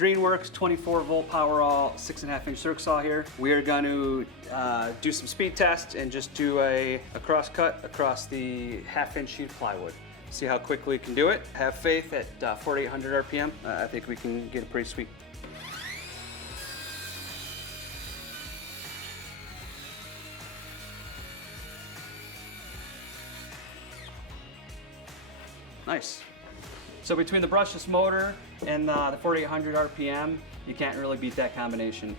Greenworks 24V Powerall 6.5-inch circle saw here. We are going to do some speed tests and just do a cross cut across the 1/2-inch sheet of plywood. See how quickly we can do it. Have faith at 4,800 RPM. I think we can get it pretty sweet. Nice. So between the brushless motor and the 4,800 RPM, you can't really beat that combination.